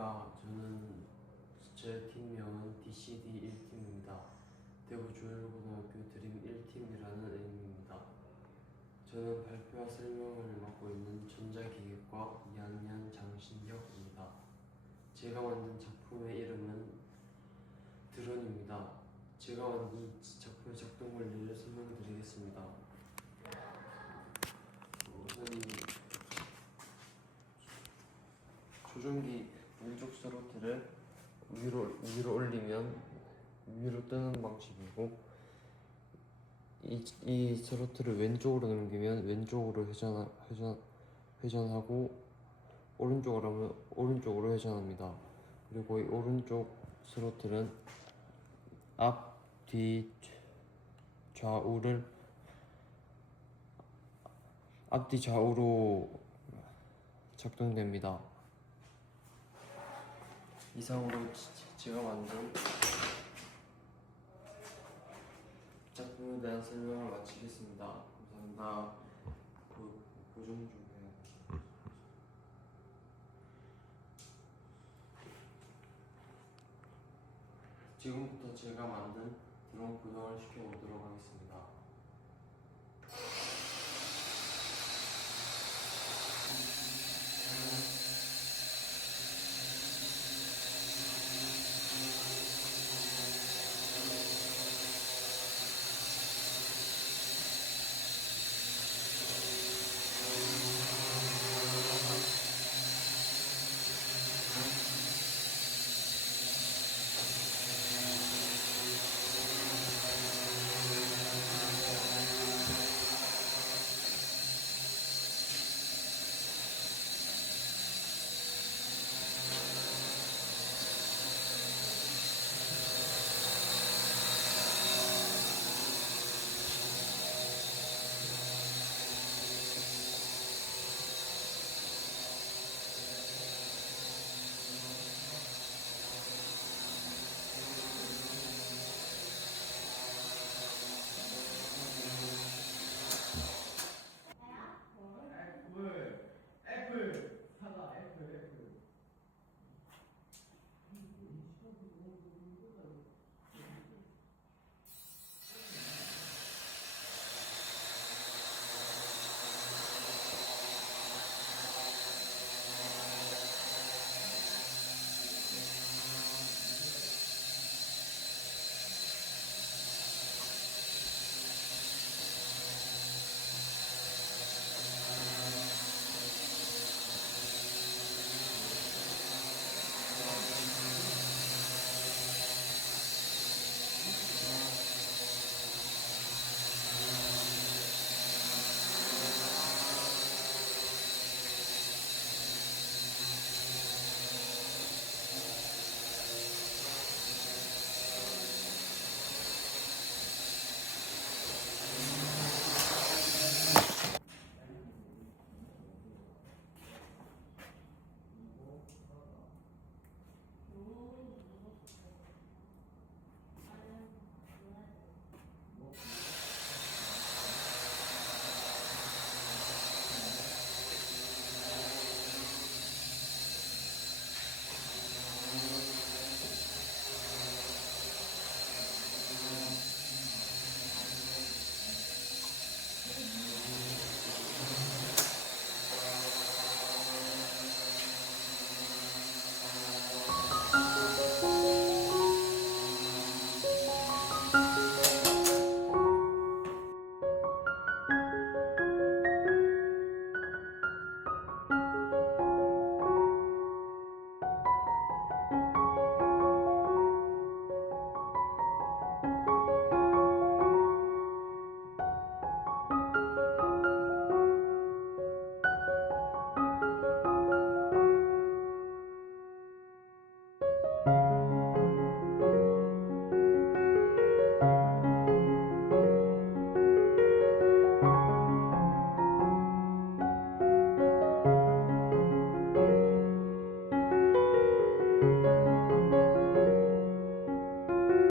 안녕하십니까. 저는 제 팀명은 DCD 1팀입니다. 대구 조율고등학교 드림 1팀이라는 애입니다. 저는 발표와 설명을 맡고 있는 전자기계과 2학년 장신혁입니다. 제가 만든 작품의 이름은 드론입니다. 제가 만든 작품의 작동 원리를 설명드리겠습니다. 우선 조종기 왼쪽 스로틀을 위로 위로 올리면 위로 뜨는 방식이고 이, 이 스로틀을 왼쪽으로 넘기면 왼쪽으로 회전 회전 회전하고 오른쪽으로 하면 오른쪽으로 회전합니다. 그리고 이 오른쪽 스로틀은 앞, 뒤, 좌우를 앞뒤 좌우로 작동됩니다. 이상으로 지- 제가 만든 작품에 대한 설명을 마치겠습니다. 감사합니다. 그 고정 좀. 지금부터 제가 만든 드론 구동을 시켜보도록 하겠습니다.